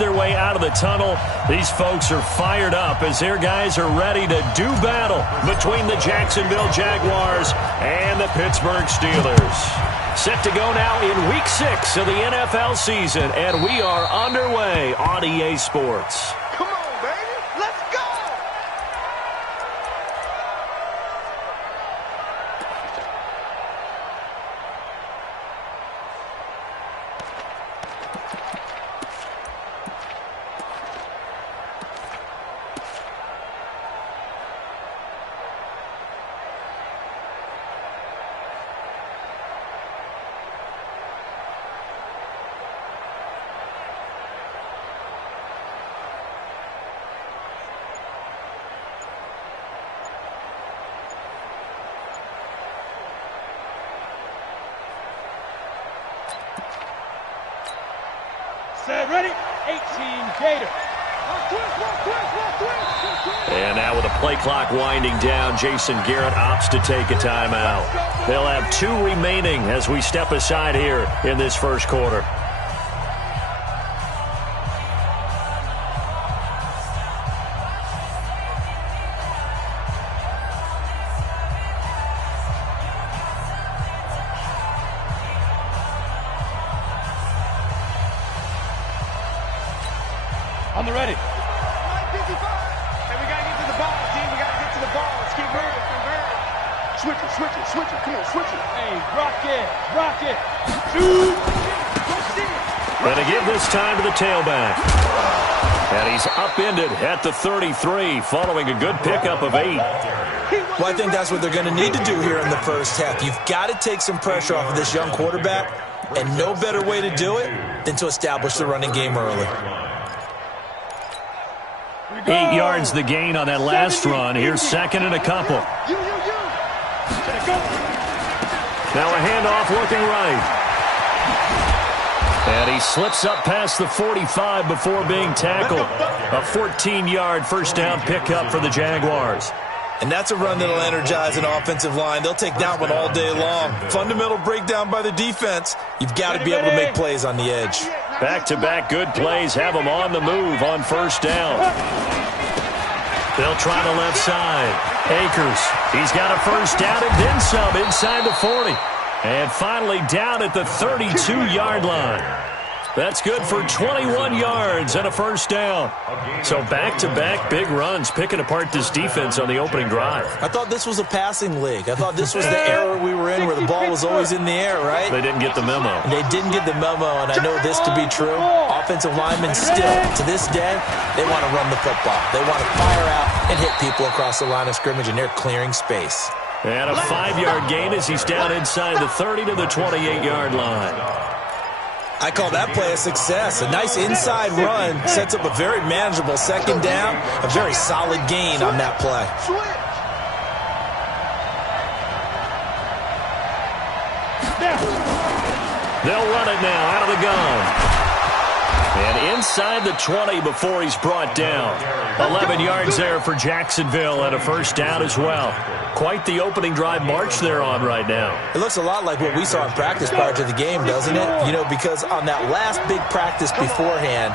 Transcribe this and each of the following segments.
their way out of the tunnel. These folks are fired up as their guys are ready to do battle between the Jacksonville Jaguars and the Pittsburgh Steelers. Set to go now in Week 6 of the NFL season, and we are underway on EA Sports. Come on, baby. Let's go! Ready? 18 Gator. And now with the play clock winding down, Jason Garrett opts to take a timeout. They'll have 2 remaining as we step aside here in this first quarter. On the ready. Hey, we got to get to the ball, team. We got to get to the ball. Let's keep moving. Switch it. Come on, switch it. Hey, rock it. Shoot. And to give this time to the tailback. And he's upended at the 33 following a good pickup of 8. Well, I think that's what they're going to need to do here in the first half. You've got to take some pressure off of this young quarterback, and no better way to do it than to establish the running game early. 8 yards the gain on that last run. Here's second and a couple. Now a handoff looking right. And he slips up past the 45 before being tackled. A 14-yard first down pickup for the Jaguars. And that's a run that'll energize an offensive line. They'll take that one all day long. Fundamental breakdown by the defense. You've got to be able to make plays on the edge. Back-to-back good plays have them on the move on first down. They'll try the left side. Akers, he's got a first down and then some inside the 40. And finally down at the 32-yard line. That's good for 21 yards and a first down. So back-to-back big runs picking apart this defense on the opening drive. I thought this was a passing league. I thought this was the era we were in where the ball was always in the air, right? They didn't get the memo. They didn't get the memo, and I know this to be true. Offensive linemen still, to this day, they want to run the football. They want to fire out and hit people across the line of scrimmage, and they're clearing space. And a 5-yard gain as he's down inside the 30 to the 28-yard line. I call that play a success. A nice inside run sets up a very manageable second down, a very solid gain on that play. They'll run it now out of the gun. And inside the 20 before he's brought down. 11 yards there for Jacksonville and a first down as well. Quite the opening drive march they're on right now. It looks a lot like what we saw in practice prior to the game, doesn't it? You know, because on that last big practice beforehand,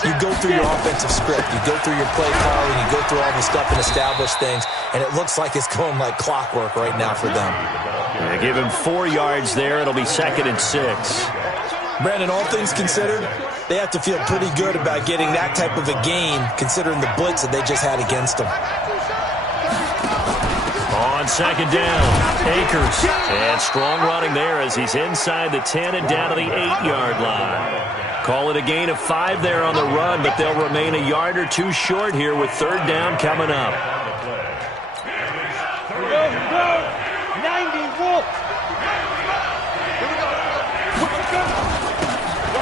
you go through your offensive script, you go through your play calling, you go through all the stuff and establish things, and it looks like it's going like clockwork right now for them. They give him 4 yards there. It'll be 2nd and 6. Brandon, all things considered, they have to feel pretty good about getting that type of a gain, considering the blitz that they just had against them. On second down, Akers. And strong running there as he's inside the 10 and down to the 8-yard line. Call it a gain of 5 there on the run, but they'll remain a yard or two short here with third down coming up. Here we go. 90 Wolf.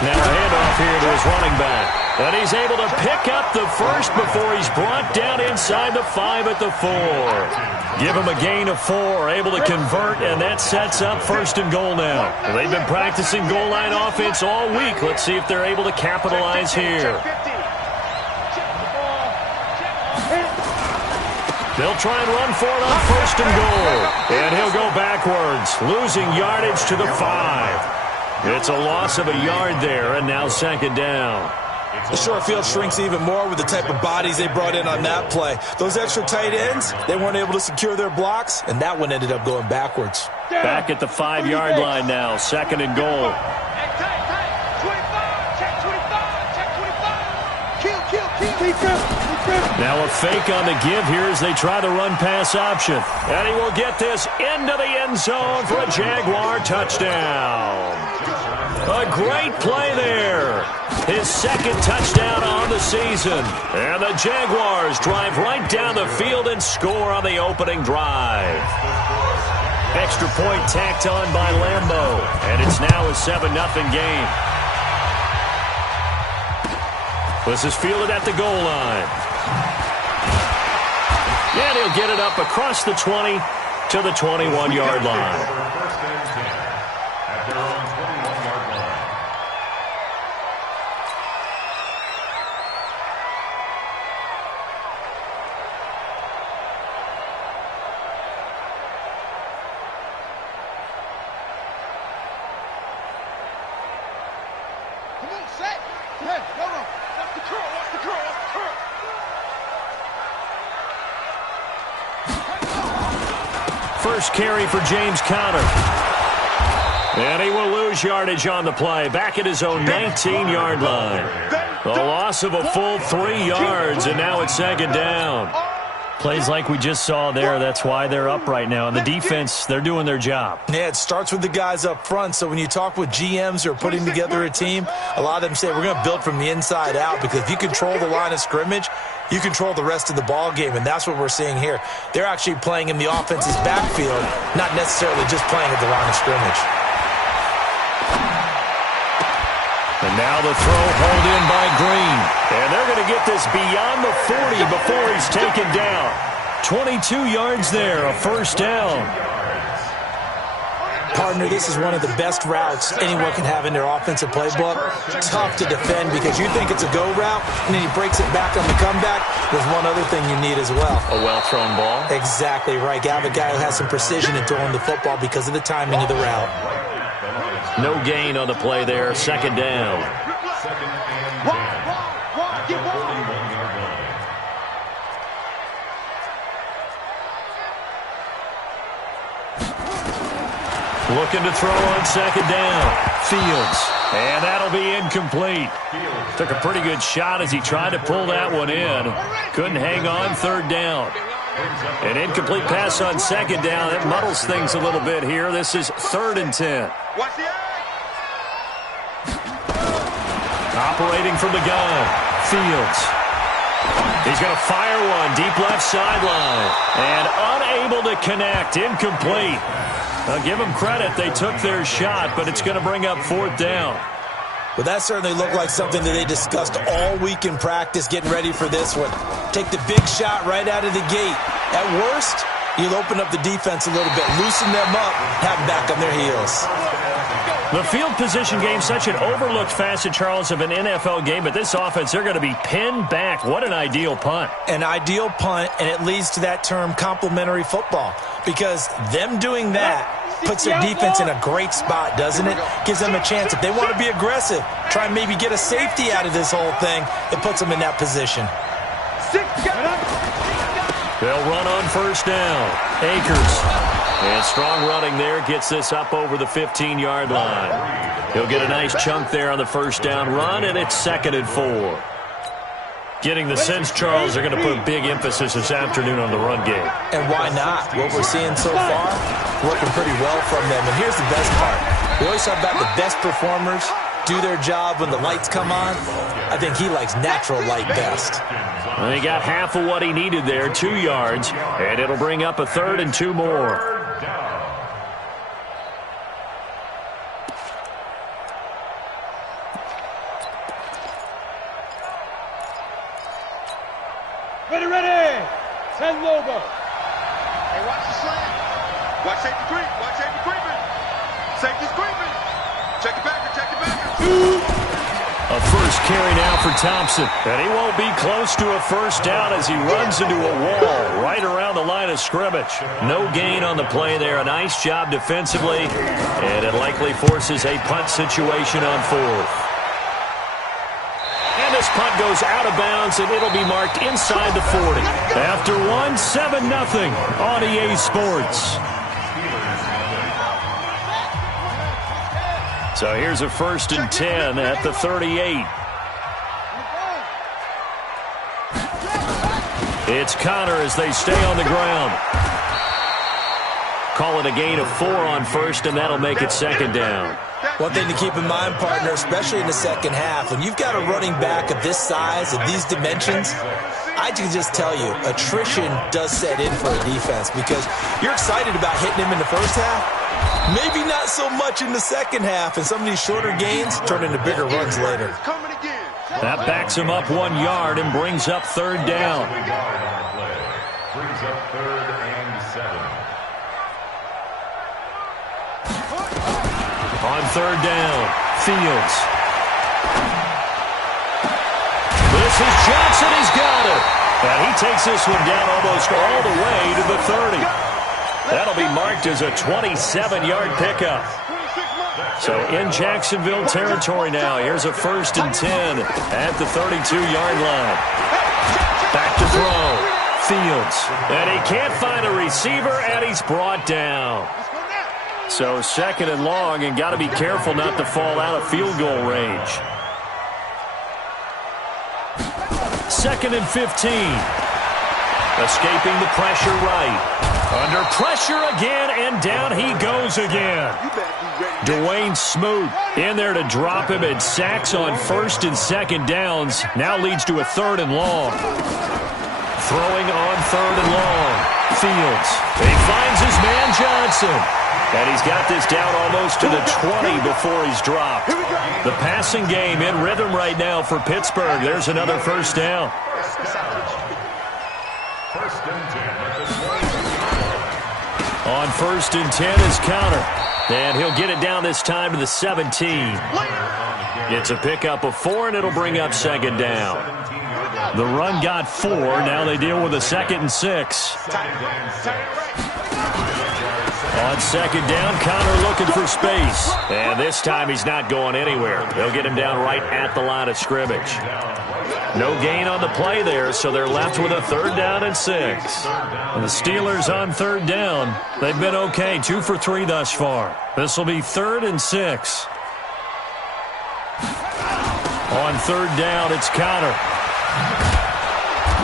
Now a handoff here to his running back. And he's able to pick up the first before he's brought down inside the 5 at the 4. Give him a gain of 4, able to convert, and that sets up 1st and goal now. They've been practicing goal line offense all week. Let's see if they're able to capitalize here. They'll try and run for it on 1st and goal. And he'll go backwards, losing yardage to the 5. It's a loss of a yard there, and now 2nd down. The short field shrinks even more with the type of bodies they brought in on that play. Those extra tight ends, they weren't able to secure their blocks, and that one ended up going backwards. Back at the 5-yard line now, 2nd and goal. Now a fake on the give here as they try the run-pass option. And he will get this into the end zone for a Jaguar touchdown. A great play there. His 2nd touchdown on the season. And the Jaguars drive right down the field and score on the opening drive. Extra point tacked on by Lambeau. And it's now a 7-0 game. This is fielded at the goal line. And he'll get it up across the 20 to the 21-yard line. First carry for James Conner. And he will lose yardage on the play. Back at his own 19-yard line. The loss of a full 3 yards, and now it's 2nd down. Plays like we just saw there. That's why they're up right now. And the defense, they're doing their job. Yeah, it starts with the guys up front. So when you talk with GMs who are putting together a team, a lot of them say we're going to build from the inside out, because if you control the line of scrimmage, you control the rest of the ball game, and that's what we're seeing here. They're actually playing in the offense's backfield, not necessarily just playing at the line of scrimmage. And now the throw hauled in by Green. And they're going to get this beyond the 40 before he's taken down. 22 yards there, a 1st down. Partner, this is one of the best routes anyone can have in their offensive playbook. Tough to defend because you think it's a go route, and then he breaks it back on the comeback. There's one other thing you need as well. A well-thrown ball? Exactly right. You have a guy who has some precision in throwing the football because of the timing of the route. No gain on the play there, 2nd down. Looking to throw on 2nd down. Fields. And that'll be incomplete. Took a pretty good shot as he tried to pull that one in. Couldn't hang on, 3rd down. An incomplete pass on 2nd down. It muddles things a little bit here. This is 3rd and 10. Operating from the gun. Fields. He's going to fire one deep left sideline. And unable to connect. Incomplete. I'll give them credit. They took their shot, but it's going to bring up 4th down. Well, that certainly looked like something that they discussed all week in practice, getting ready for this one. Take the big shot right out of the gate. At worst, you'll open up the defense a little bit, loosen them up, have them back on their heels. The field position game, such an overlooked facet, Charles, of an NFL game, but this offense, they're going to be pinned back. What an ideal punt. An ideal punt, and it leads to that term complementary football, because them doing that puts their defense in a great spot, doesn't it? Gives them a chance. If they want to be aggressive, try and maybe get a safety out of this whole thing, it puts them in that position. They'll run on 1st down. Akers. And strong running there gets this up over the 15-yard line. He'll get a nice chunk there on the 1st down run, and it's 2nd and 4. Getting the sense, Charles, they're going to put a big emphasis this afternoon on the run game. And why not? What we're seeing so far, working pretty well from them. And here's the best part. We always talk about the best performers do their job when the lights come on. I think he likes natural light best. Well, he got half of what he needed there, 2 yards, and it'll bring up a 3rd and 2 more. Ready. 10 Lobo. Hey, watch the slant. Watch safety creep. Watch safety creeping. Safety's creeping. Check the backer. Check the backer. A first carry now for Thompson. And he won't be close to a 1st down as he runs into a wall right around the line of scrimmage. No gain on the play there. A nice job defensively. And it likely forces a punt situation on 4th. And the this punt goes out of bounds, and it'll be marked inside the 40. After one, 7-0 on EA Sports. So here's a 1st and 10 at the 38. It's Connor as they stay on the ground. Call it a gain of 4 on 1st, and that'll make it 2nd down. One thing to keep in mind, partner, especially in the second half, when you've got a running back of this size, of these dimensions, I can just tell you, attrition does set in for a defense because you're excited about hitting him in the first half. Maybe not so much in the second half, and some of these shorter gains turn into bigger runs later. That backs him up 1 yard and brings up 3rd down. Brings up 3rd and 7. On 3rd down, Fields. This is Johnson. He's got it. And he takes this one down almost all the way to the 30. That'll be marked as a 27-yard pickup. So in Jacksonville territory now. Here's a 1st and 10 at the 32-yard line. Back to throw. Fields. And he can't find a receiver, and he's brought down. So 2nd and long, and got to be careful not to fall out of field goal range. 2nd and 15. Escaping the pressure right. Under pressure again, and down he goes again. Dwayne Smoot in there to drop him, and sacks on 1st and 2nd downs. Now leads to a 3rd and long. Throwing on 3rd and long. Fields. He finds his man Johnson. And he's got this down almost to the 20 before he's dropped. The passing game in rhythm right now for Pittsburgh. There's another 1st down. 1st and 10. On 1st and 10 is Connor. And he'll get it down this time to the 17. It's a pickup of 4, and it'll bring up 2nd down. The run got 4. Now they deal with a 2nd and 6. On 2nd down, Connor looking for space. And this time he's not going anywhere. They'll get him down right at the line of scrimmage. No gain on the play there, so they're left with a 3rd down and 6. And the Steelers on 3rd down, they've been okay, 2 for 3 thus far. This will be 3rd and 6. On 3rd down, it's Connor.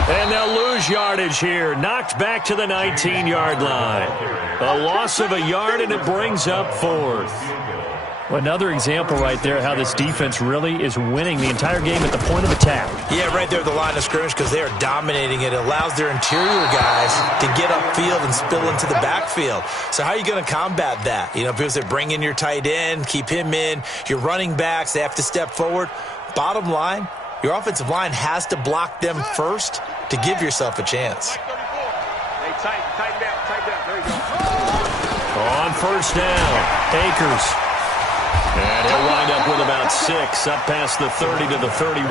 And they'll lose yardage here. Knocked back to the 19-yard line. A loss of a yard, and it brings up 4th. Another example right there how this defense really is winning the entire game at the point of attack. Yeah, right there at the line of scrimmage because they are dominating it. It allows their interior guys to get upfield and spill into the backfield. So how are you going to combat that? You know, people say bring in your tight end, keep him in. Your running backs, they have to step forward. Bottom line, your offensive line has to block them first to give yourself a chance. Hey, tighten down. There you go. On 1st down, Akers. And he'll wind up with about 6 up past the 30 to the 31.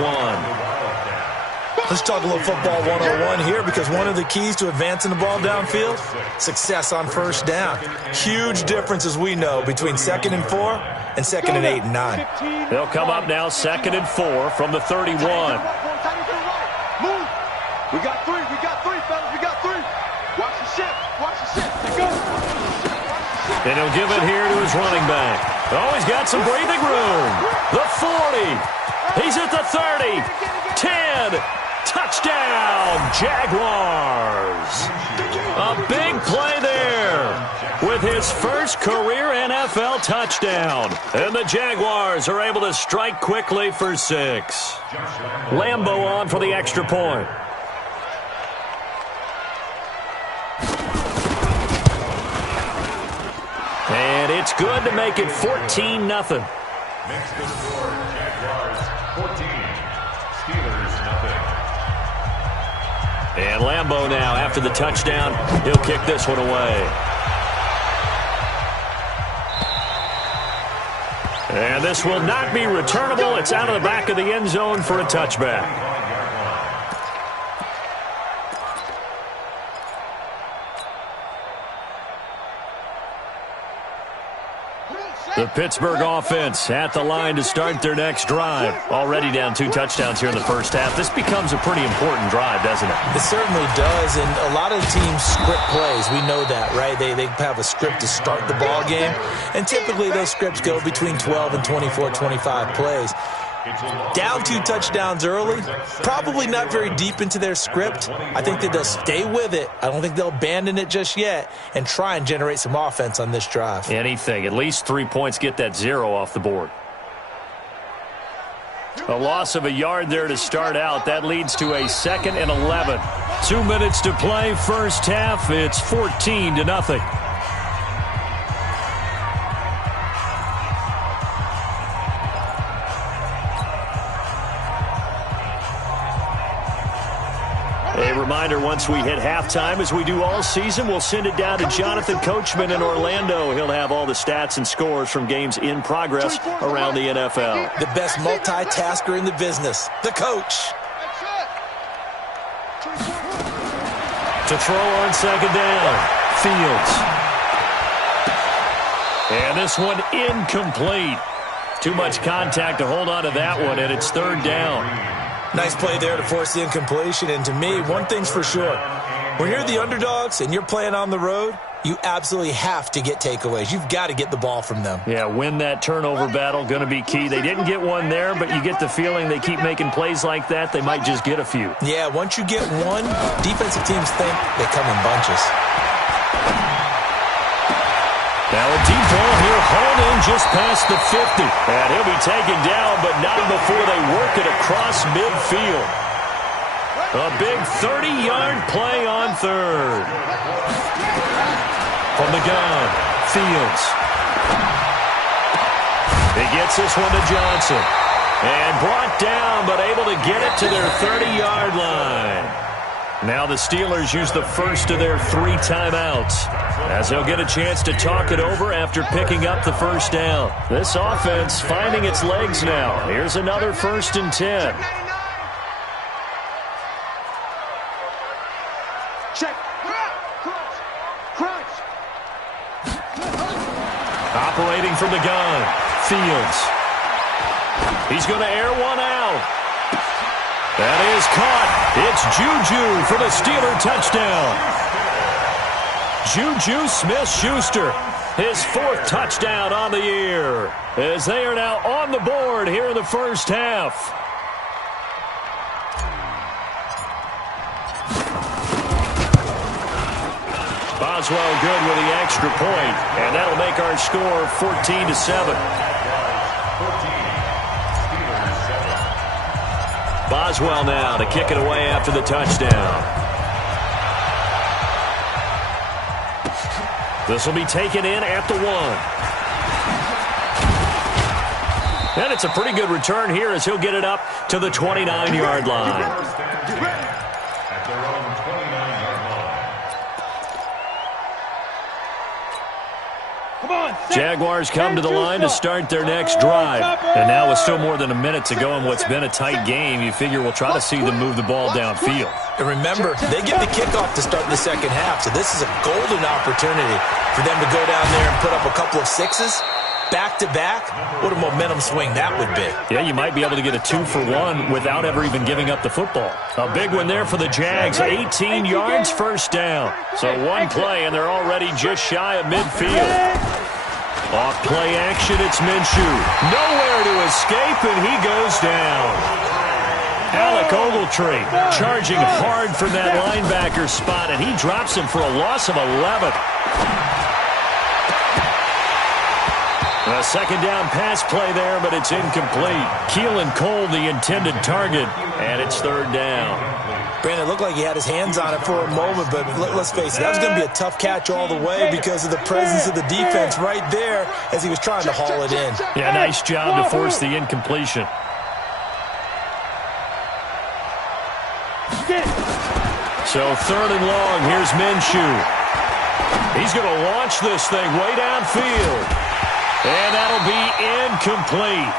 Let's talk a little football 101 here because one of the keys to advancing the ball downfield, success on 1st down. Huge difference, as we know, between 2nd and 4 and 2nd and 8 and 9. They'll come up now 2nd and 4 from the 31. We got 3, fellas. We got 3. Watch the ship. Go. And he'll give it here to his running back. Oh, he's got some breathing room. The 40. He's at the 30. 10. Touchdown, Jaguars. A big play there with his first career NFL touchdown. And the Jaguars are able to strike quickly for 6. Lambo on for the extra point. And it's good to make it 14-0. Next to score, Jaguars 14, Steelers 0. And Lambo now, after the touchdown, he'll kick this one away. And this will not be returnable. It's out of the back of the end zone for a touchback. The Pittsburgh offense at the line to start their next drive. Already down 2 touchdowns here in the first half. This becomes a pretty important drive, doesn't it? It certainly does, and a lot of teams script plays. We know that, right? They have a script to start the ball game, and typically those scripts go between 12 and 24, 25 plays. Down 2 touchdowns early, probably not very deep into their script. I think that they'll stay with it. I don't think they'll abandon it just yet and try and generate some offense on this drive. Anything. At least 3 points, get that 0 off the board. A loss of a yard there to start out. That leads to a 2nd and 11. 2 minutes to play, first half. It's 14-0. A reminder, once we hit halftime, as we do all season, we'll send it down to Jonathan Coachman in Orlando. He'll have all the stats and scores from games in progress around the NFL. The best multitasker in the business, the coach. To throw on 2nd down, Fields. And this one incomplete. Too much contact to hold on to that one, and it's 3rd down. Nice play there to force the incompletion. And to me, one thing's for sure. When you're the underdogs and you're playing on the road, you absolutely have to get takeaways. You've got to get the ball from them. Yeah, win that turnover battle, going to be key. They didn't get one there, but you get the feeling they keep making plays like that, they might just get a few. Yeah, once you get one, defensive teams think they come in bunches. Now a deep ball here, hauled in just past the 50. And he'll be taken down, but not before they work it across midfield. A big 30-yard play on 3rd. From the gun, Fields. He gets this one to Johnson. And brought down, but able to get it to their 30-yard line. Now the Steelers use the first of their 3 timeouts, as they'll get a chance to talk it over after picking up the first down. This offense finding its legs now. Here's another 1st and 10. Check. Crunch. Operating from the gun, Fields. He's going to air one out. That is caught. It's Juju for the Steeler touchdown. Juju Smith-Schuster, his 4th touchdown on the year, as they are now on the board here in the first half. Boswell good with the extra point, and that'll make our score 14-7. Boswell now to kick it away after the touchdown. This will be taken in at the 1. And it's a pretty good return here as he'll get it up to the 29-yard line. At their own 29-yard line. Come on, Jaguars come to the line to start their next drive. And now with still more than a minute to go in what's been a tight game, you figure we'll try to see them move the ball downfield. And remember, they get the kickoff to start the second half, so this is a golden opportunity for them to go down there and put up a couple of 6s. Back-to-back, what a momentum swing that would be. Yeah, you might be able to get a 2-for-1 without ever even giving up the football. A big one there for the Jags, 18 yards, 1st down. So 1 play, and they're already just shy of midfield. Off play action, it's Minshew. Nowhere to escape, and he goes down. Alec Ogletree charging hard for that linebacker spot, and he drops him for a loss of 11. A 2nd down pass play there, but it's incomplete. Keelan Cole, the intended target, and it's 3rd down. Brandon, it looked like he had his hands on it for a moment, but let's face it, that was going to be a tough catch all the way because of the presence of the defense right there as he was trying to haul it in. Yeah, nice job to force the incompletion. So 3rd and long, here's Minshew. He's going to launch this thing way downfield. And that'll be incomplete.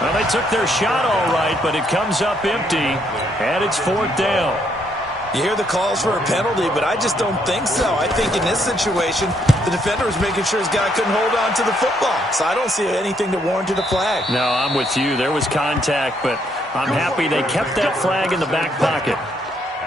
Well, they took their shot all right, but it comes up empty, and it's 4th down. You hear the calls for a penalty, but I just don't think so. I think in this situation, the defender was making sure his guy couldn't hold on to the football. So I don't see anything that warranted a flag. No, I'm with you. There was contact, but I'm happy they kept that flag in the back pocket.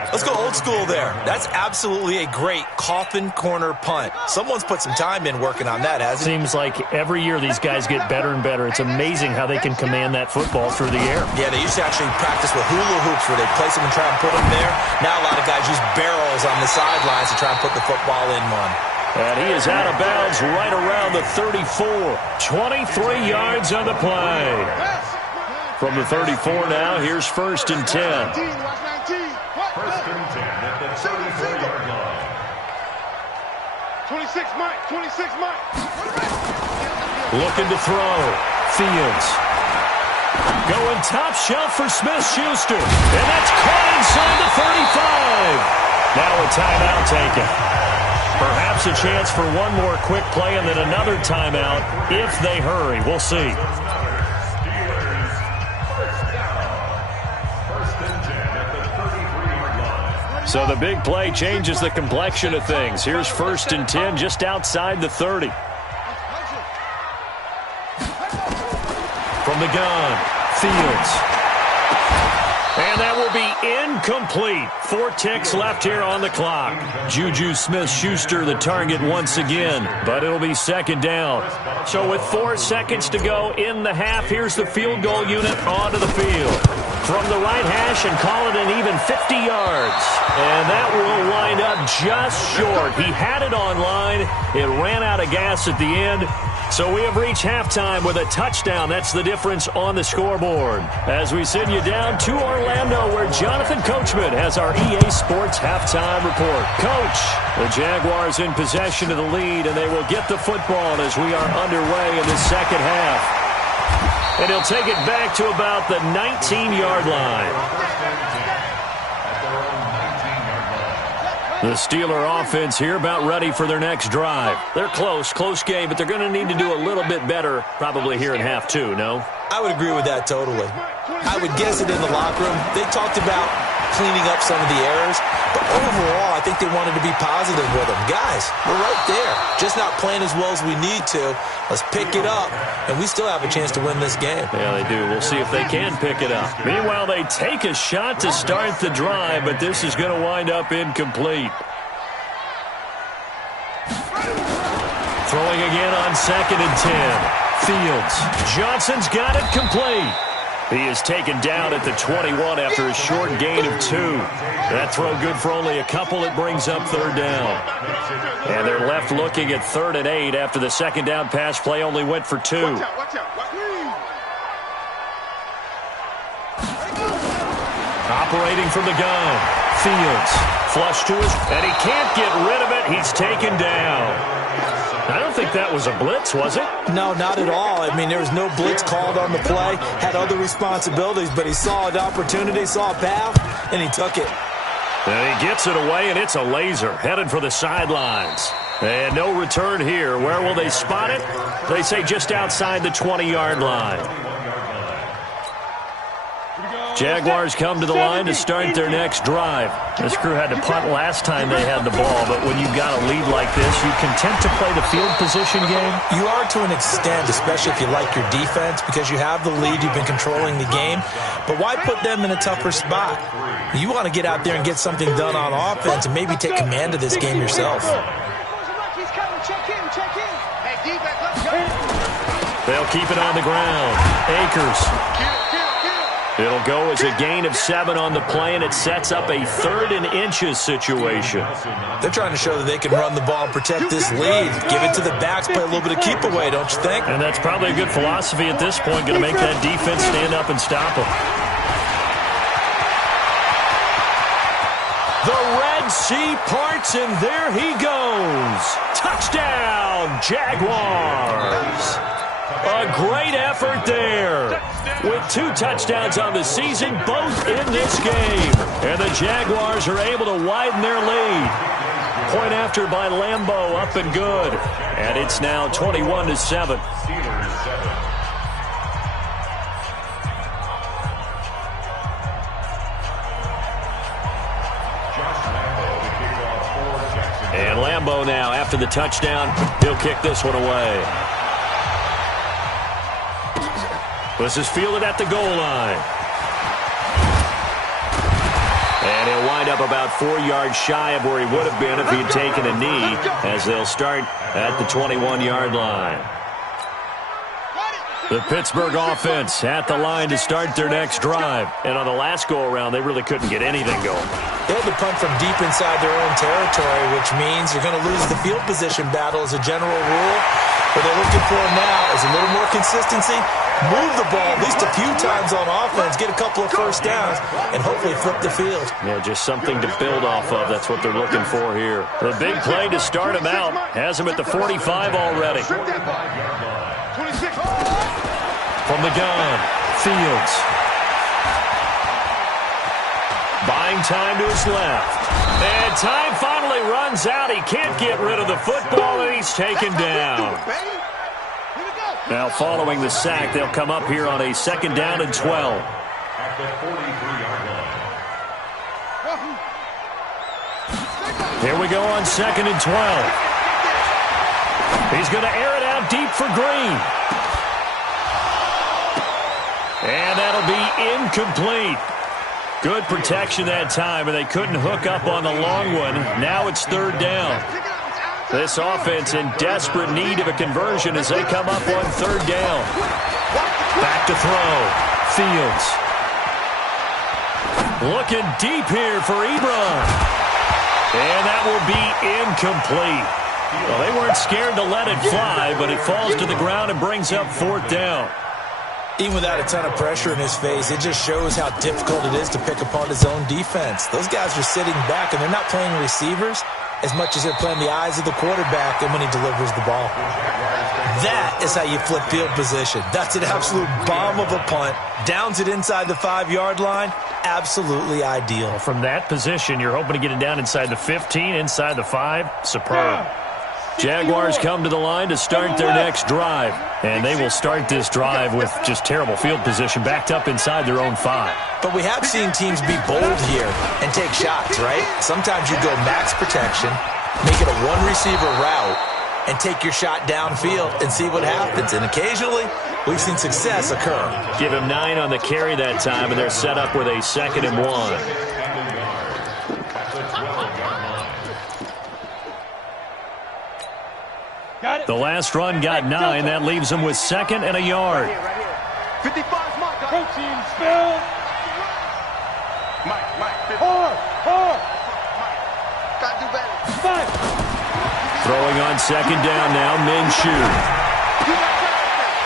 Let's go old school there. That's absolutely a great coffin corner punt. Someone's put some time in working on that, hasn't it? Seems like every year these guys get better and better. It's amazing how they can command that football through the air. Yeah, they used to actually practice with hula hoops where they place them and try and put them there. Now a lot of guys use barrels on the sidelines to try and put the football in one. And he is out of bounds right around the 34. 23 yards on the play. From the 34 now, here's 1st and 10. First and 10 at the 34-yard line. 26 Mike, 26 Mike. Looking to throw. Fields. Going top shelf for Smith-Schuster. And that's caught inside the 35. Now a timeout taken. Perhaps a chance for one more quick play and then another timeout if they hurry. We'll see. So the big play changes the complexion of things. Here's 1st and 10 just outside the 30. From the gun, Fields. And that will be incomplete. 4 ticks left here on the clock. Juju Smith-Schuster the target once again, but it'll be 2nd down. So with 4 seconds to go in the half, here's the field goal unit onto the field. From the right hash and call it an even 50 yards. And that will wind up just short. He had it on line. It ran out of gas at the end. So we have reached halftime with a touchdown. That's the difference on the scoreboard. As we send you down to Orlando, where Jonathan Coachman has our EA Sports halftime report. Coach, the Jaguars in possession of the lead, and they will get the football as we are underway in the second half. And he'll take it back to about the 19-yard line. The Steeler offense here about ready for their next drive. They're close game, but they're going to need to do a little bit better probably here in half 2, no? I would agree with that totally. I would guess it in the locker room. They talked about cleaning up some of the errors, but overall, I think they wanted to be positive with them. Guys, we're right there. Just not playing as well as we need to. Let's pick it up, and we still have a chance to win this game. Yeah, they do. We'll see if they can pick it up. Meanwhile, they take a shot to start the drive, but this is going to wind up incomplete. Throwing again on 2nd and 10. Fields. Johnson's got it complete. He is taken down at the 21 after a short gain of 2. That throw good for only a couple. It brings up 3rd down. And they're left looking at 3rd and 8 after the 2nd down pass play only went for 2. Operating from the gun. Fields. Flush to his, and he can't get rid of it. He's taken down. I don't think that was a blitz, was it? No, not at all. I mean, there was no blitz called on the play. Had other responsibilities, but he saw an opportunity, saw a path, and he took it. And he gets it away, and it's a laser headed for the sidelines. And no return here. Where will they spot it? They say just outside the 20-yard line. Jaguars come to the line to start their next drive. This crew had to punt last time they had the ball, but when you've got a lead like this, you content to play the field position game? You are to an extent, especially if you like your defense, because you have the lead, you've been controlling the game. But why put them in a tougher spot? You want to get out there and get something done on offense and maybe take command of this game yourself. They'll keep it on the ground. Akers. It'll go as a gain of 7 on the play, and it sets up a 3rd and inches situation. They're trying to show that they can run the ball and protect this lead. Give it to the backs, play a little bit of keep away, don't you think? And that's probably a good philosophy at this point, going to make that defense stand up and stop them. The Red Sea parts, and there he goes. Touchdown, Jaguars. A great effort there. With 2 touchdowns on the season, both in this game. And the Jaguars are able to widen their lead. Point after by Lambeau, up and good. And it's now 21-7. Lambeau now after the touchdown. He'll kick this one away. This is fielded at the goal line. And he'll wind up about 4 yards shy of where he would have been if he'd taken a knee, as they'll start at the 21-yard line. The Pittsburgh offense at the line to start their next drive. And on the last go-around, they really couldn't get anything going. They had to punt from deep inside their own territory, which means you're going to lose the field position battle as a general rule. What they're looking for now is a little more consistency, move the ball at least a few times on offense, get a couple of first downs, and hopefully flip the field. Yeah, just something to build off of. That's what they're looking for here. The big play to start him out has him at the 45 already. 26. From the gun, Fields. Buying time to his left. And time finally runs out. He can't get rid of the football, and he's taken down. Now, following the sack, they'll come up here on a 2nd down and 12. At the 43-yard line. Here we go on 2nd and 12. He's going to air it out deep for Green. And that'll be incomplete. Good protection that time, and they couldn't hook up on the long one. Now it's 3rd down. This offense in desperate need of a conversion as they come up on 3rd down. Back to throw. Fields. Looking deep here for Ebron. And that will be incomplete. Well, they weren't scared to let it fly, but it falls to the ground and brings up 4th down. Even without a ton of pressure in his face, it just shows how difficult it is to pick apart his own defense. Those guys are sitting back, and they're not playing receivers as much as they're playing the eyes of the quarterback and when he delivers the ball. That is how you flip field position. That's an absolute bomb of a punt. Downs it inside the 5-yard line. Absolutely ideal. From that position, you're hoping to get it down inside the 15, inside the 5. Superb. Jaguars come to the line to start their next drive. And they will start this drive with just terrible field position, backed up inside their own 5. But we have seen teams be bold here and take shots, right? Sometimes you go max protection, make it a one-receiver route, and take your shot downfield and see what happens. And occasionally, we've seen success occur. Give him 9 on the carry that time, and they're set up with a 2nd and 1. The last run got 9. That leaves them with 2nd and a yard. 55's my guy. Protein spill. Mike. Hard. Gotta do better. Five. Throwing on 2nd down now, Minshew.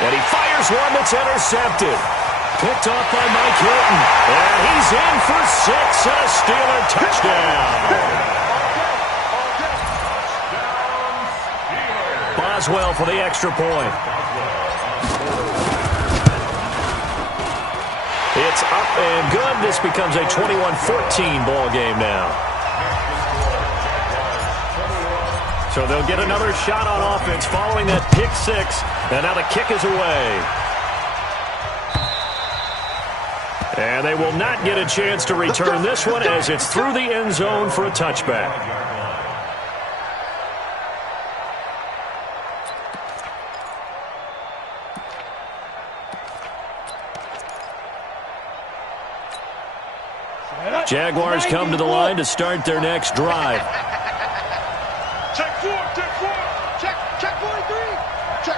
And he fires one that's intercepted. Picked off by Mike Hilton. And he's in for 6 and a Steeler touchdown. Boswell for the extra point. It's up and good. This becomes a 21-14 ball game now. So they'll get another shot on offense following that pick 6. And now the kick is away. And they will not get a chance to return this one as it's through the end zone for a touchback. Jaguars come to the line to start their next drive. Check 4. Check 43. Check.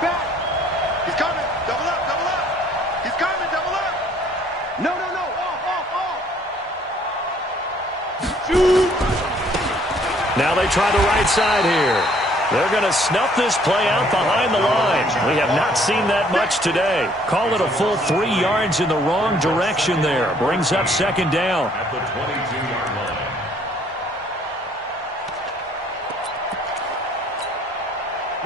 Back. He's coming. Double up. He's coming. Double up. No. Off. Shoot. Now they try the right side here. They're going to snuff this play out behind the line. We have not seen that much today. Call it a full 3 yards in the wrong direction there. Brings up 2nd down. At the 22-yard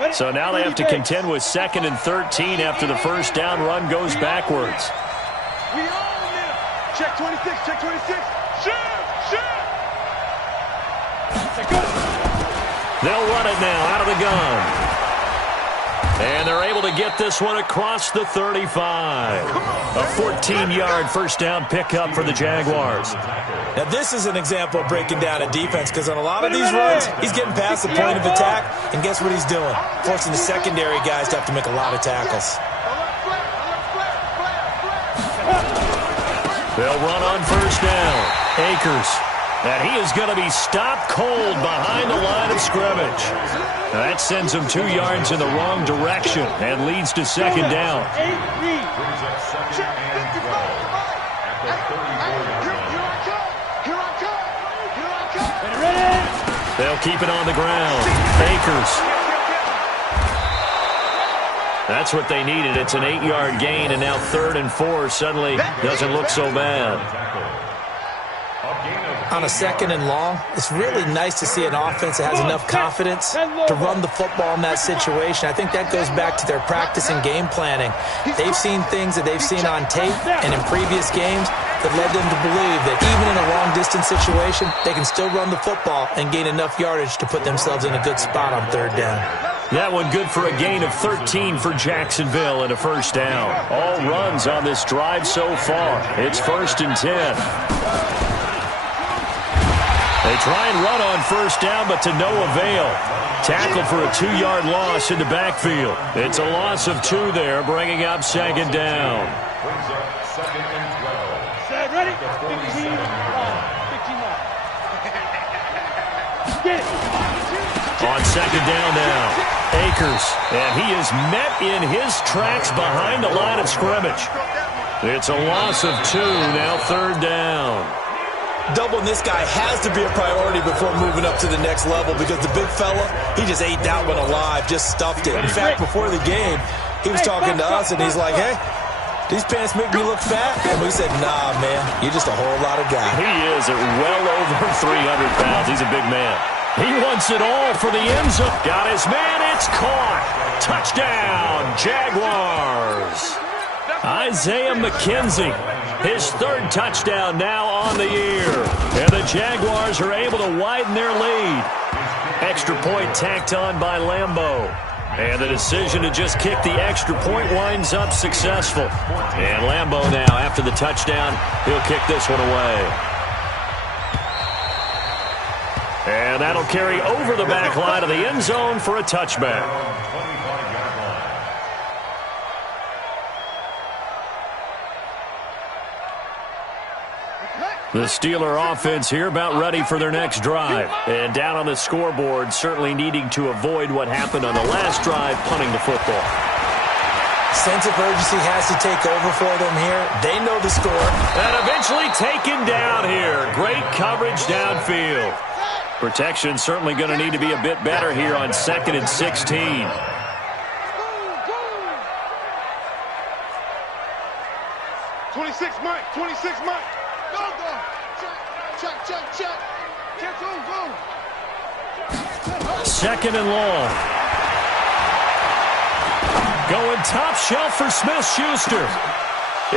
line. So now they have to contend with 2nd and 13 after the first down run goes backwards. We own them. Check 26. Shoot. They'll run it now out of the gun. And they're able to get this one across the 35. A 14-yard first down pickup for the Jaguars. Now, this is an example of breaking down a defense because on a lot of these runs, he's getting past the point of attack, and guess what he's doing? Forcing the secondary guys to have to make a lot of tackles. They'll run on first down. Akers. And he is going to be stopped cold behind the line of scrimmage. That sends him 2 yards in the wrong direction and leads to second down. They'll keep it on the ground. Akers. That's what they needed. It's an 8-yard gain, and now 3rd and 4 suddenly doesn't look so bad. On a 2nd and long, it's really nice to see an offense that has enough confidence to run the football in that situation. I think that goes back to their practice and game planning. They've seen things that they've seen on tape and in previous games that led them to believe that even in a long-distance situation, they can still run the football and gain enough yardage to put themselves in a good spot on 3rd down. That one good for a gain of 13 for Jacksonville and a first down. All runs on this drive so far. It's 1st and 10. They try and run on first down, but to no avail. Tackled for a 2-yard loss in the backfield. It's a loss of 2 there, bringing up 2nd down. Ready? 15 line. Get it. On 2nd down now, Akers. And he is met in his tracks behind the line of scrimmage. It's a loss of 2, now 3rd down. Doubling this guy has to be a priority before moving up to the next level because the big fella, he just ate that one alive, just stuffed it. In fact, before the game, he was talking to us, and he's like, hey, these pants make me look fat? And we said, nah, man, you're just a whole lot of guy. He is at well over 300 pounds. He's a big man. He wants it all for the end zone. Got his man. It's caught. Touchdown, Jaguars. Isaiah McKenzie, his 3rd touchdown now on the year. And the Jaguars are able to widen their lead. Extra point tacked on by Lambeau. And the decision to just kick the extra point winds up successful. And Lambeau now, after the touchdown, he'll kick this one away. And that'll carry over the back line of the end zone for a touchback. The Steeler offense here about ready for their next drive. And down on the scoreboard, certainly needing to avoid what happened on the last drive, punting the football. Sense of urgency has to take over for them here. They know the score. And eventually taken down here. Great coverage downfield. Protection certainly going to need to be a bit better here on 2nd and 16. 26 Mike, 26 Mike. Go, go. Check. Check, go. 2nd and long. Going top shelf for Smith-Schuster.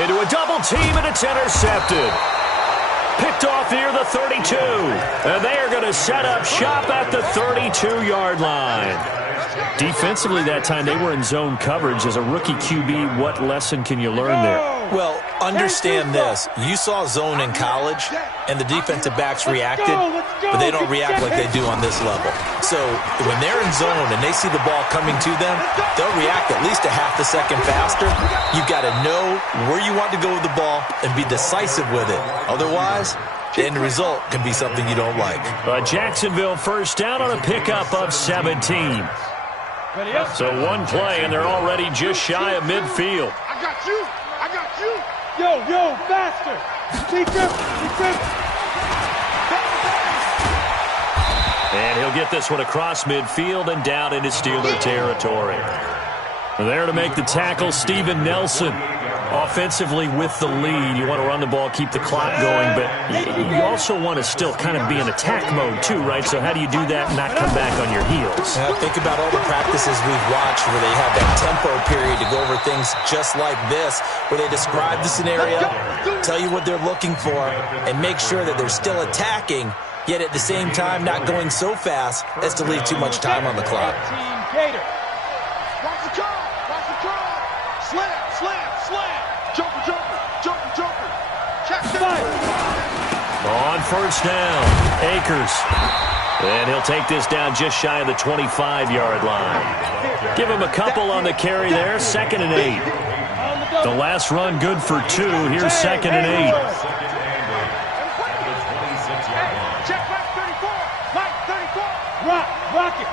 Into a double team, and it's intercepted. Picked off near the 32. And they are going to set up shop at the 32-yard line. Defensively that time, they were in zone coverage. As a rookie QB, what lesson can you learn there? Well, understand this. You saw zone in college, and the defensive backs reacted, but they don't react like they do on this level. So when they're in zone and they see the ball coming to them, they'll react at least a half a second faster. You've got to know where you want to go with the ball and be decisive with it. Otherwise, the end result can be something you don't like. Jacksonville first down on a pickup of 17. So one play, and they're already just shy of midfield. I got you. Yo, faster. Secret. And he'll get this one across midfield and down into Steeler territory. There to make the tackle, Steven Nelson. Offensively with the lead, you want to run the ball, keep the clock going, but you also want to still kind of be in attack mode too, right? So how do you do that and not come back on your heels? Think about all the practices we've watched where they have that tempo period to go over things just like this, where they describe the scenario, tell you what they're looking for, and make sure that they're still attacking, yet at the same time not going so fast as to leave too much time on the clock. Watch the car. first down. Akers. And he'll take this down just shy of the 25-yard line. Give him a couple on the carry there. 2nd and 8. The last run good for 2. Here's 2nd and 8. Check back 34. Mike 34. Rock it.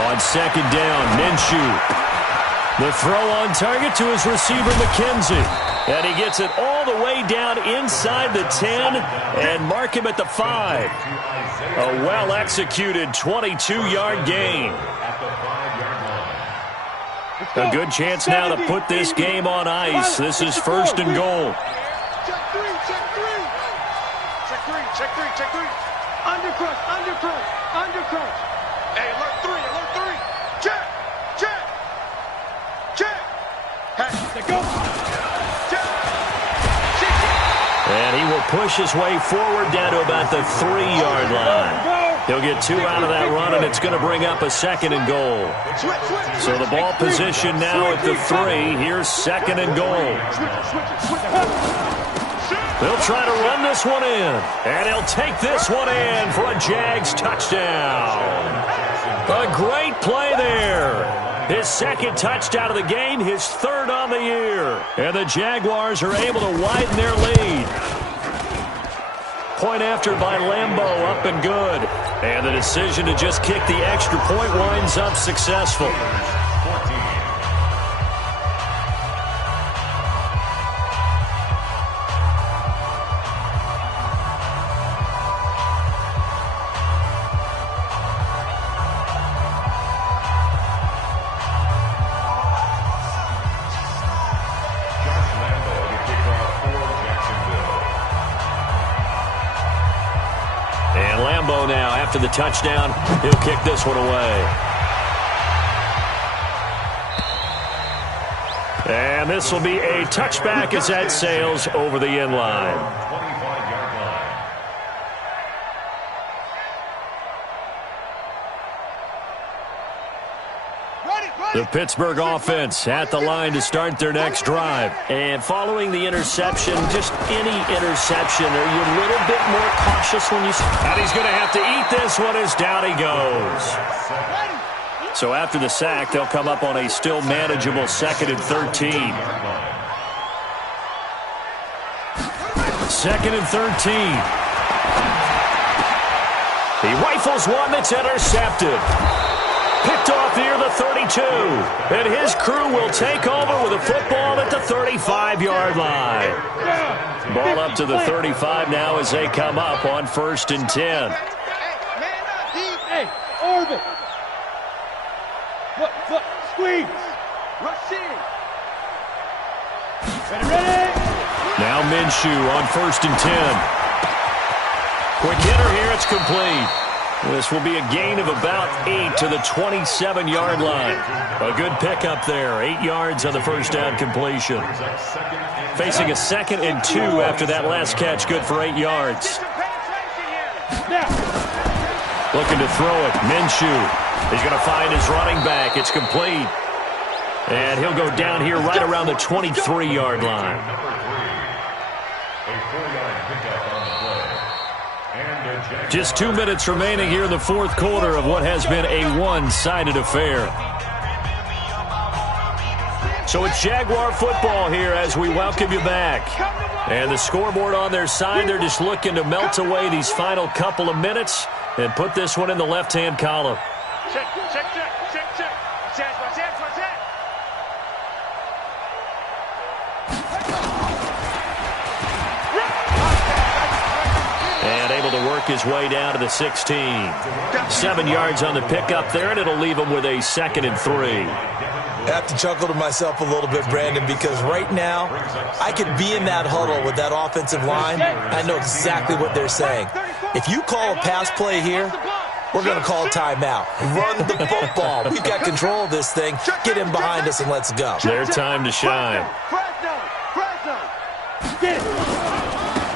On 2nd down, Minshew. The throw on target to his receiver, McKenzie. And he gets it all the way down inside the 10 and mark him at the 5. A well-executed 22-yard gain. A good chance now to put this game on ice. This is 1st and goal. Check three. Undercrush. Hey, alert 3. Check. Hey, go. And he will push his way forward down to about the 3-yard line. He'll get 2 out of that run, and it's going to bring up a 2nd and goal. So the ball position now at the 3. Here's 2nd and goal. They'll try to run this one in, and he'll take this one in for a Jags touchdown. A great play there. His 2nd touchdown of the game, his 3rd on the year. And the Jaguars are able to widen their lead. Point after by Lambeau, up and good. And the decision to just kick the extra point winds up successful. Now, after the touchdown, he'll kick this one away. And this will be a touchback as that sails over the end line. The Pittsburgh offense at the line to start their next drive. And following the interception, just any interception, are you a little bit more cautious when you... And he's going to have to eat this one as down he goes. So after the sack, they'll come up on a still manageable 2nd and 13. 2nd and 13. He rifles one that's intercepted. Picked off near the 32. And his crew will take over with a football at the 35-yard line. Ball up to the 35 now as they come up on 1st and 10. Hey, orbit. Look, squeeze. Rush in. Ready. Now Minshew on 1st and 10. Quick hitter here, it's complete. This will be a gain of about 8 to the 27-yard line. A good pickup there. 8 yards on the first down completion. Facing a 2nd and 2 after that last catch. Good for 8 yards. Looking to throw it. Minshew. He's going to find his running back. It's complete. And he'll go down here right around the 23-yard line. Just 2 minutes remaining here in the fourth quarter of what has been a one-sided affair. So it's Jaguar football here as we welcome you back. And the scoreboard on their side, they're just looking to melt away these final couple of minutes and put this one in the left-hand column. Check. And able to work his way down to the 16. 7 yards on the pickup there, and it'll leave him with a 2nd and 3. I have to chuckle to myself a little bit, Brandon, because right now I could be in that huddle with that offensive line. I know exactly what they're saying. If you call a pass play here, we're going to call a timeout. Run the football. We've got control of this thing. Get in behind us and let's go. Their time to shine.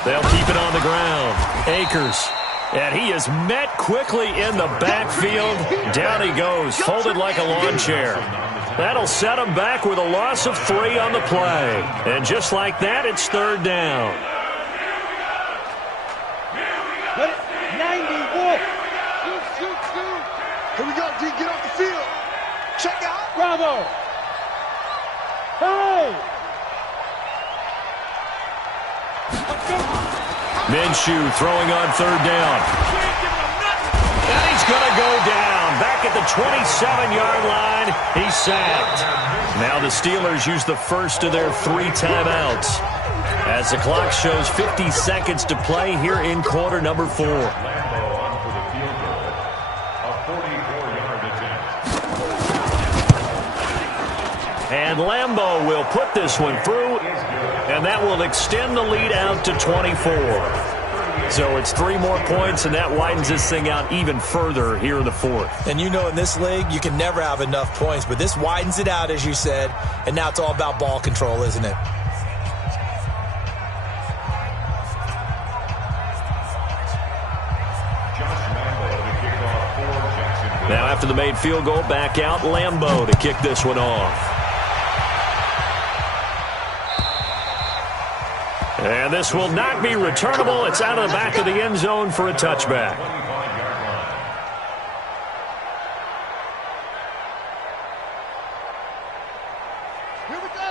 They'll keep it on the ground. Akers. And he is met quickly in the backfield. Down he goes, folded like a lawn chair. That'll set them back with a loss of 3 on the play. And just like that, it's third down. 91. Shoot. Here we go, D. Get off the field. Check out. Bravo. Hey. Minshew throwing on third down. And he's going to go down. Back at the 27-yard line, he's sacked. Now the Steelers use the first of their 3 timeouts as the clock shows 50 seconds to play here in quarter number 4. And Lambeau will put this one through, and that will extend the lead out to 24. So it's 3 more points, and that widens this thing out even further here in the 4th. And you know in this league, you can never have enough points, but this widens it out, as you said, and now it's all about ball control, isn't it? Now after the made field goal, back out Lambeau to kick this one off. And this will not be returnable. It's out of the back of the end zone for a touchback.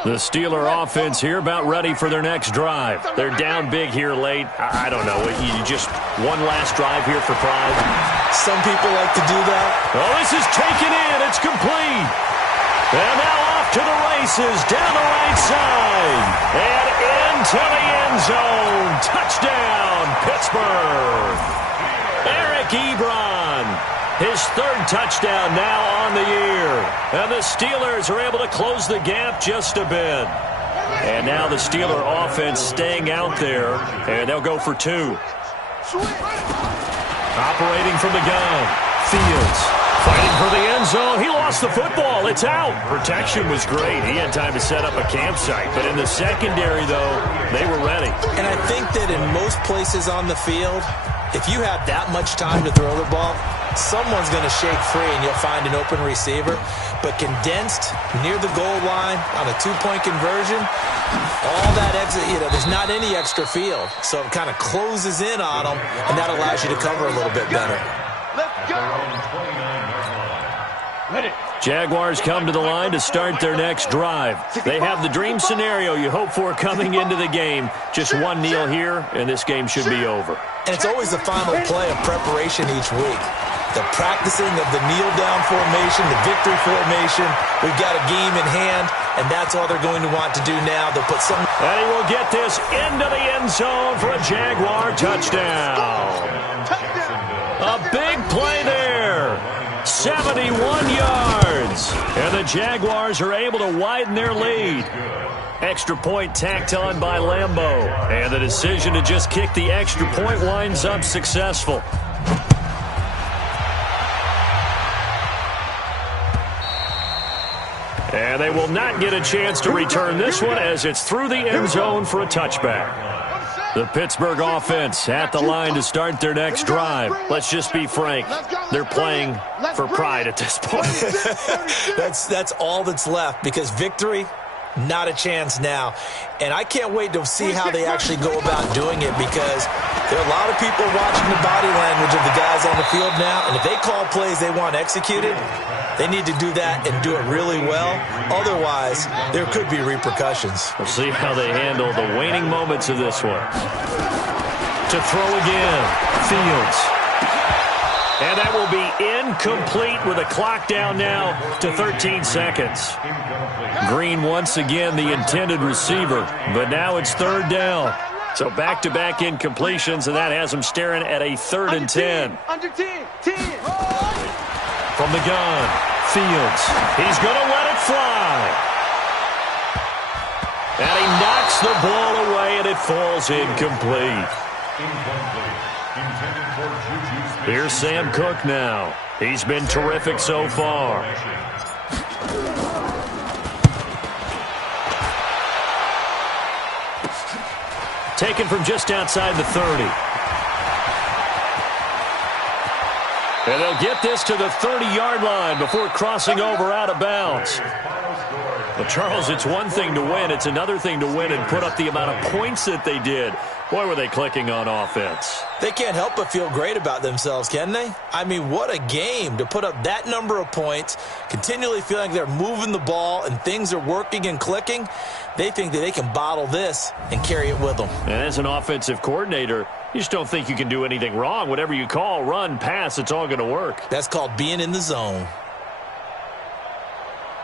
The Steeler offense here about ready for their next drive. They're down big here late. I don't know. You just one last drive here for pride. Some people like to do that. Oh, this is taken in. It's complete. And now off to the races down the right side. And into the end zone. Touchdown, Pittsburgh. Eric Ebron. His 3rd touchdown now on the year. And the Steelers are able to close the gap just a bit. And now the Steeler offense staying out there. And they'll go for 2. Operating from the gun. Fields fighting for the end zone. He lost the football. It's out. Protection was great. He had time to set up a campsite. But in the secondary, though, they were ready. And I think that in most places on the field, if you have that much time to throw the ball, someone's going to shake free and you'll find an open receiver. But condensed near the goal line on a 2-point conversion, all that exit, there's not any extra field. So it kind of closes in on them, and that allows you to cover a little bit better. Let's go. Jaguars come to the line to start their next drive. They have the dream scenario you hope for coming into the game. Just one kneel here, and this game should be over. And it's always the final play of preparation each week. The practicing of the kneel-down formation, the victory formation. We've got a game in hand, and that's all they're going to want to do now. They'll put some... And he will get this into the end zone for a Jaguar touchdown. A big play there. 71 yards. And the Jaguars are able to widen their lead. Extra point tacked on by Lambeau. And the decision to just kick the extra point winds up successful. And they will not get a chance to return this one as it's through the end zone for a touchback. The Pittsburgh offense at the line to start their next drive. Let's just be frank. They're playing for pride at this point. That's all that's left, because victory, not a chance now. And I can't wait to see how they actually go about doing it, because there are a lot of people watching the body language of the guys on the field now. And if they call plays they want executed, they need to do that and do it really well. Otherwise, there could be repercussions. We'll see how they handle the waning moments of this one. To throw again, Fields. And that will be incomplete with a clock down now to 13 seconds. Green once again the intended receiver, but now it's third down. So back-to-back incompletions, and that has them staring at a 3rd and 10. Under 10. 10. From the gun, Fields. He's going to let it fly. And he knocks the ball away, and it falls incomplete. Here's Sam Cook now. He's been terrific so far. Taken from just outside the 30. And they'll get this to the 30-yard line before crossing over out of bounds. Well, Charles, it's one thing to win. It's another thing to win and put up the amount of points that they did. Boy, were they clicking on offense. They can't help but feel great about themselves, can they? I mean, what a game to put up that number of points, continually feeling like they're moving the ball and things are working and clicking. They think that they can bottle this and carry it with them. And as an offensive coordinator, you just don't think you can do anything wrong. Whatever you call, run, pass, it's all going to work. That's called being in the zone.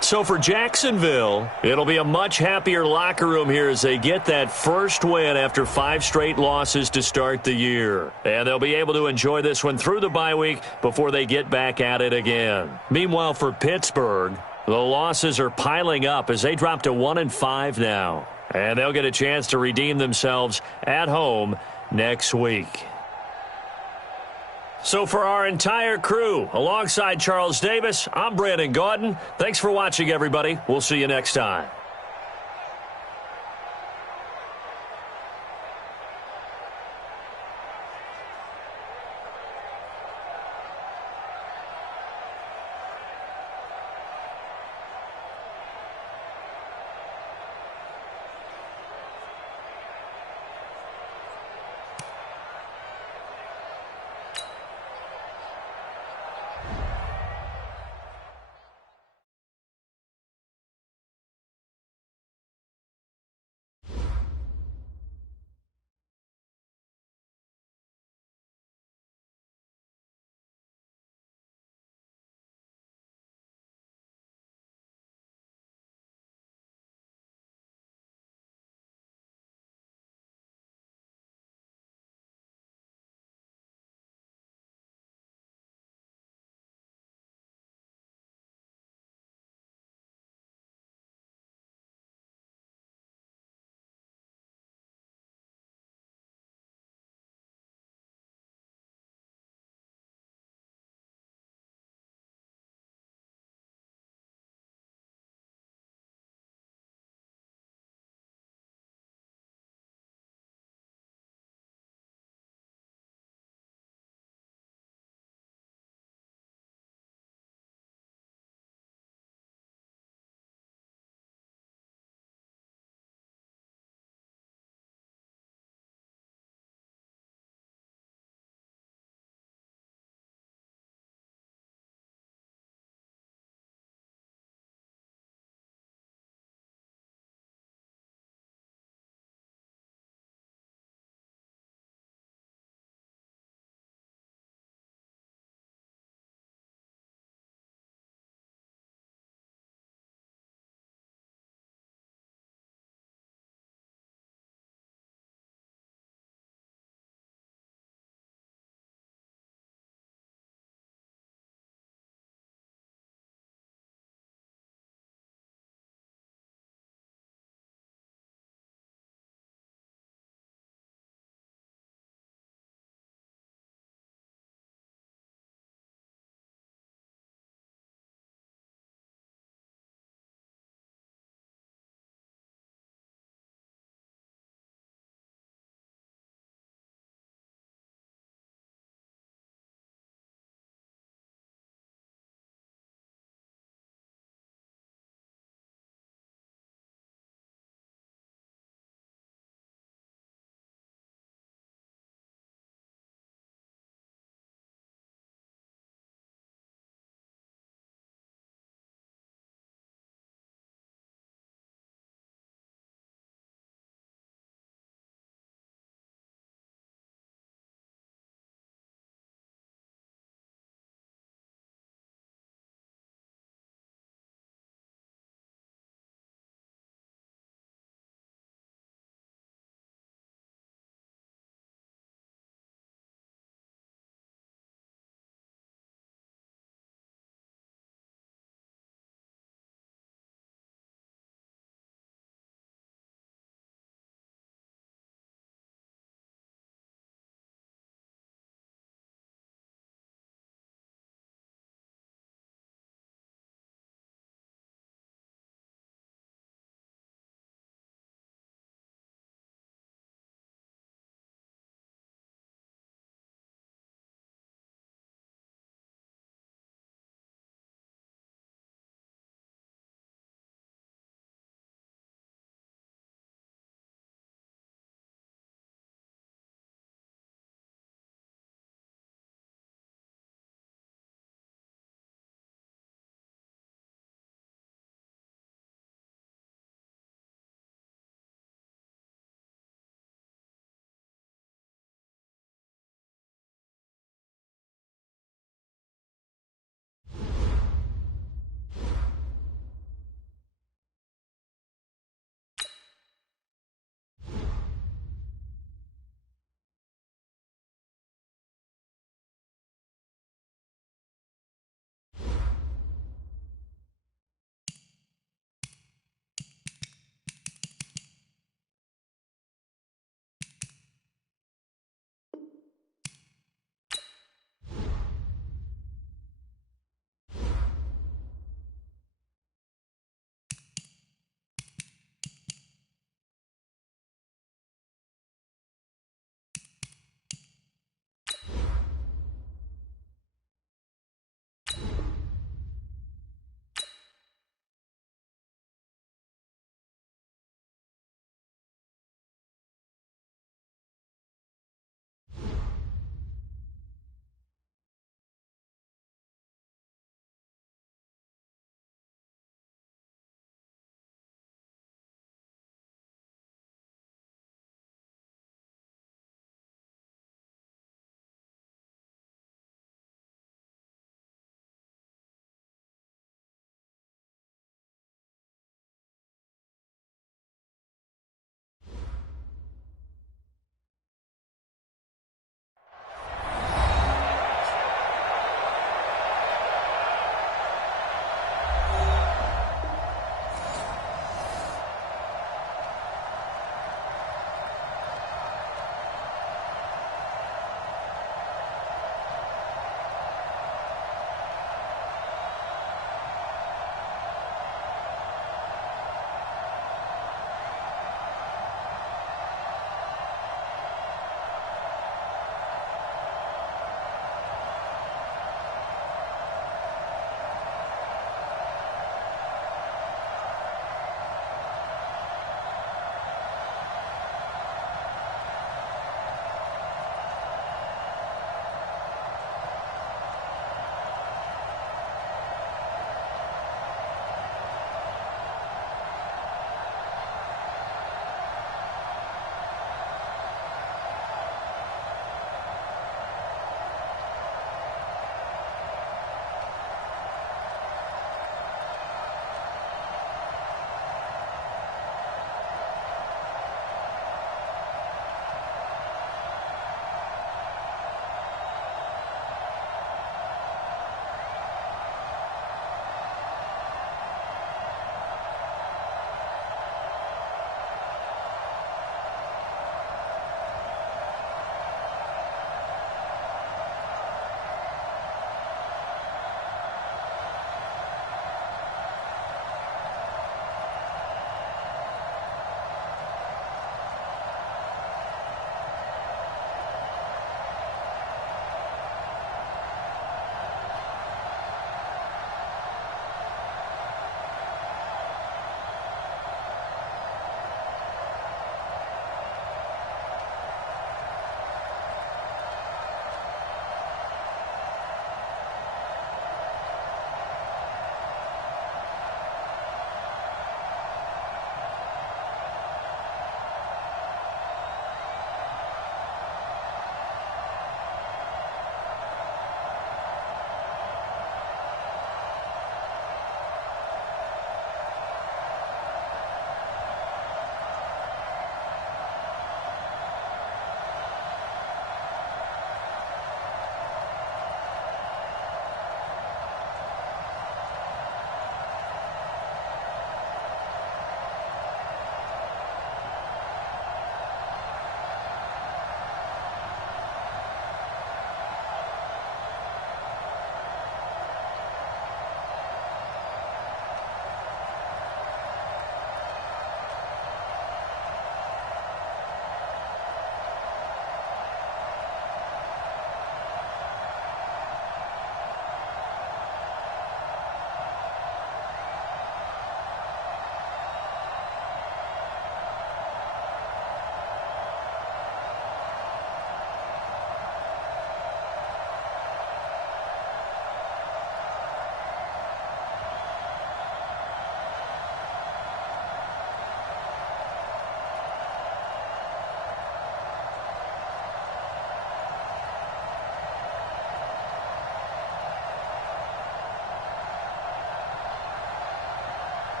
So for Jacksonville, it'll be a much happier locker room here as they get that first win after 5 straight losses to start the year. And they'll be able to enjoy this one through the bye week before they get back at it again. Meanwhile, for Pittsburgh, the losses are piling up as they drop to 1-5 now. And they'll get a chance to redeem themselves at home next week. So for our entire crew, alongside Charles Davis, I'm Brandon Gaudin. Thanks for watching, everybody. We'll see you next time.